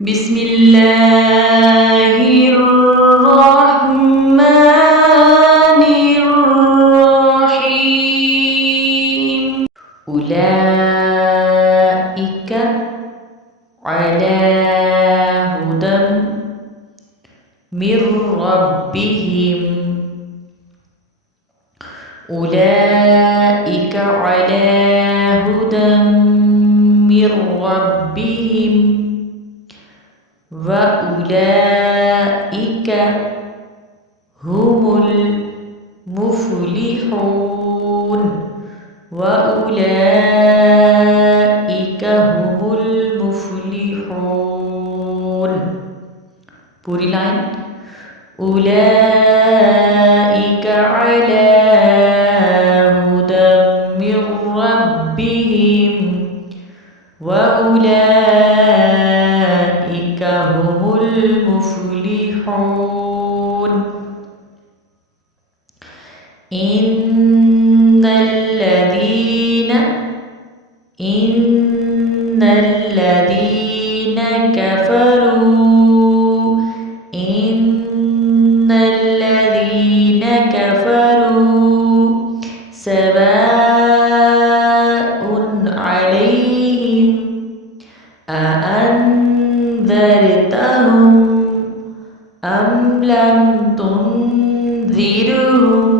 بسم الله الرحمن الرحيم أولئك على هدى من ربهم أولئك على هدى من ربهم وأولئك هم المفلحون وأولئك هم المفلحون पूरी लाइन أولئك على هدى من ربهم وأولئك هم المفلحون إن الذين كفروا إن الذين كفروا سواء عليهم أأنذرتهم أم لم تنذرهم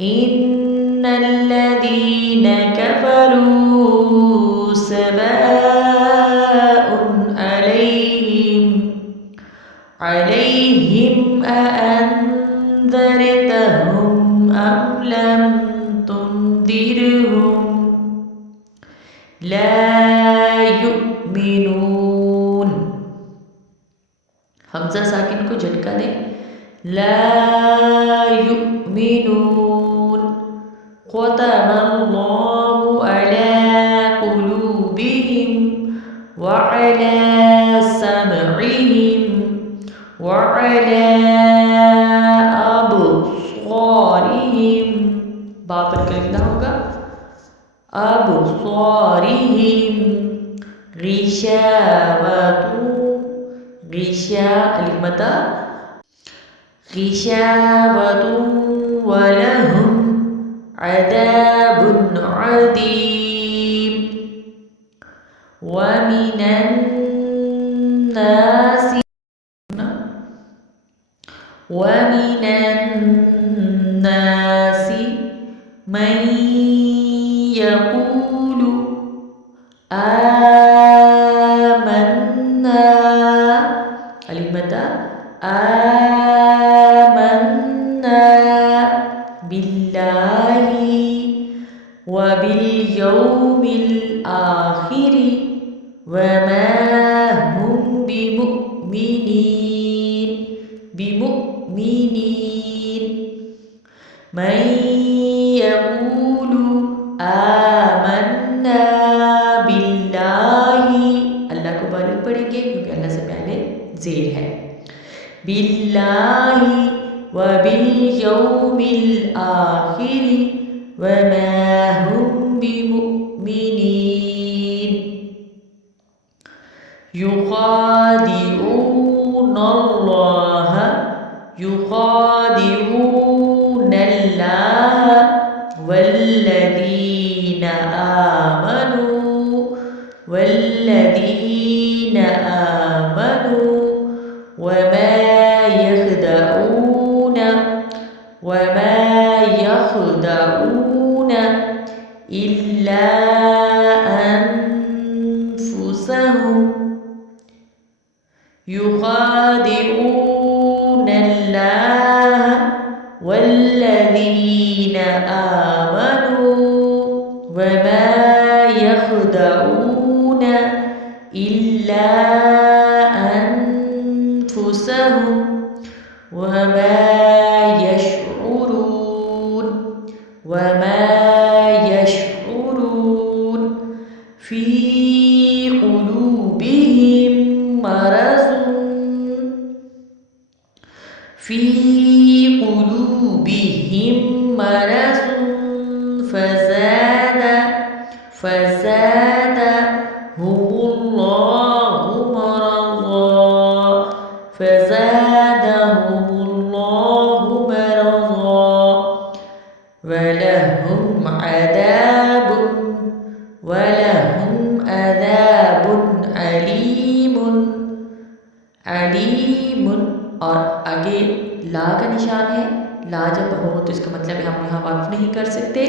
إن الذين كفروا سواء عليهم أأنذرتهم أم لم تنذرهم لا युमिनून हमजा साकिन को झटका दें ला युमिनून ख़तमल्लाहु अला क़ुलूबिहिम व अला समइहिम व अला अबसारिहिम बा पर कलंदा होगा अबसारिहिम गिशावतु गिशा अलिफ मदा गिशावतु वलहुम अदाबुन अदीम वमिनन नासि मन यक़ूलु आमन्ना अलिफ मदा आमन्ना बिल्लाहि व बिल यौमिल आखिरि वमा हुम बिमुमिनीन मन यक़ूलु आमन्ना बिल्लाहि अल्लाह को बारीक पढ़ेंगे क्योंकि अल्लाह से पहले ज़ेर है बिल्लाहि व बिल यौमिल आखिरि वमा हुम बिमुमिनीन युखादिऊनल्लाह वल्लदीन आमनू वमा यख़दऊन इल्ला अनफुसहुम युखादिऊनल्लाह वल्लदीन आमनू वमा यख़दऊन इल्ला अनफुसहुम वमा यशዑरून फ़ी क़ुलूबिहिम मरज़ुन फ़ज़ादहुमुल्लाहु فزادهم الله مرضا ولهم عذاب अलीम अलीम। और आगे ला का निशान है, ला जब हो तो इसका मतलब है हम यहाँ वक्फ नहीं कर सकते,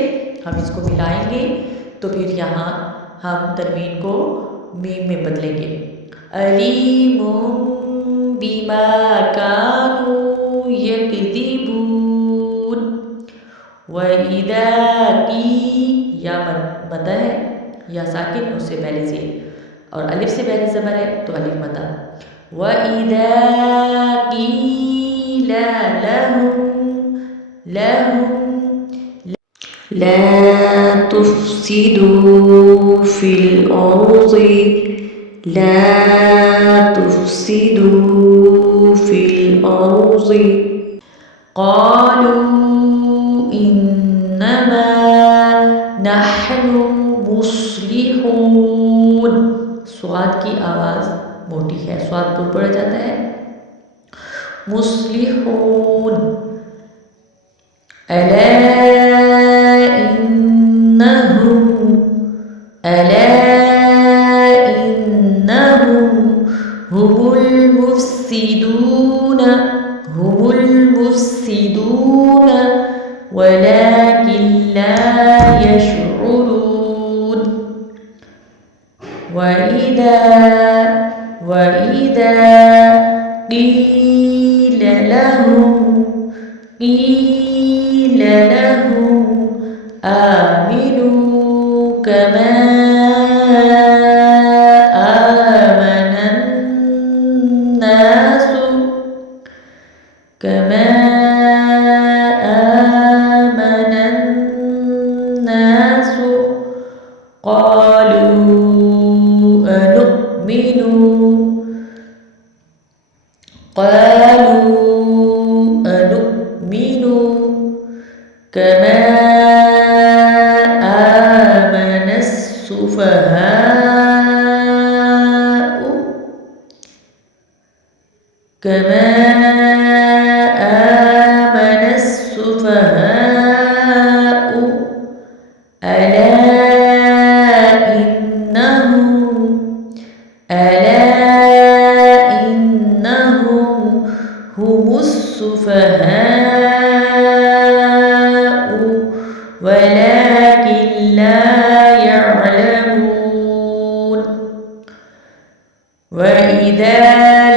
हम इसको मिलाएंगे तो फिर यहाँ हम तनवीन को मीम में बदलेंगे। अलीमुम बिमा कानू यकदिबून व इदा की या मदा है या साकिन उससे पहले से और अलिफ से पहले ज़बर है तो अलिफ मदा। व इदा कीला लहुम ला तुफ्सिदू फिल अर्ज़ि ला तुफ्सिदू फिल अर्ज़ि क़ालू इन्नमा नहनु मुस्लिहून। स्वाद की आवाज़ मोटी है, स्वाद पुर पड़ जाता है। मुस्लिहून अला इन्नहुम हुमुल मुफ्सिदून वलाकिन ला यशउरून। वइदा क़ील लहुम आमिनू कमा आमनन नासु क़ालू अनुमिनु कमा आमनस सुफ़हाउ ألا إنهم هم السفهاء ولكن لا يعلمون وإذا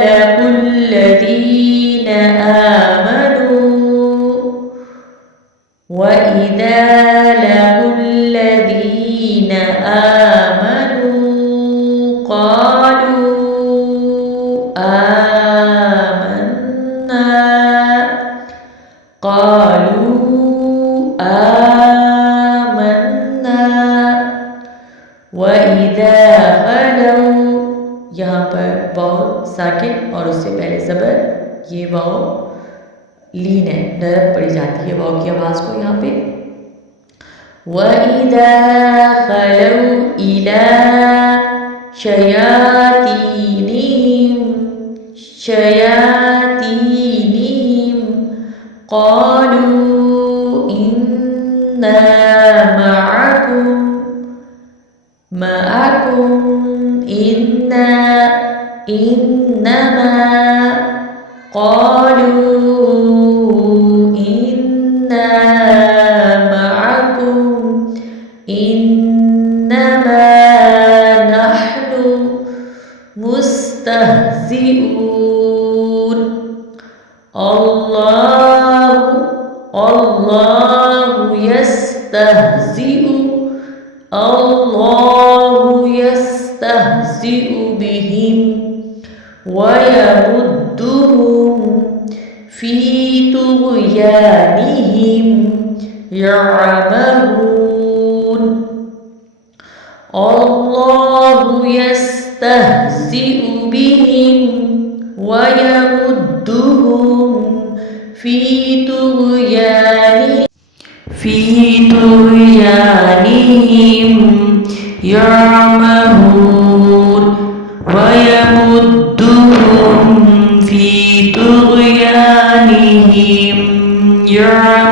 لقوا الذين آمنوا قالوا آمنا وإذا खलऊ, यहाँ पर वाव साकिन और उससे पहले ज़बर, ये वाव लीन है, नरम पड़ी जाती है वाव की आवाज़ को यहाँ पे। वइदा खलऊ इला शयातीनिहिम क़ालू इन्ना मअकुम इन्नमा क़ालू इन्ना मअकुम इन्नमा नहनु मुस्तहज़िऊन। अल्लाहु यस्तहज़िउ बिहिम वयमुद्दुहुम फ़ी तुग़यानिहिम यअमहून। अल्लाहु यस्तहज़िउ बिहिम वयमुद्दुहुम फ़ी तुग़यानिहिम यअमहून वयमुद्दुहुम फ़ी طغيانهم يعمهون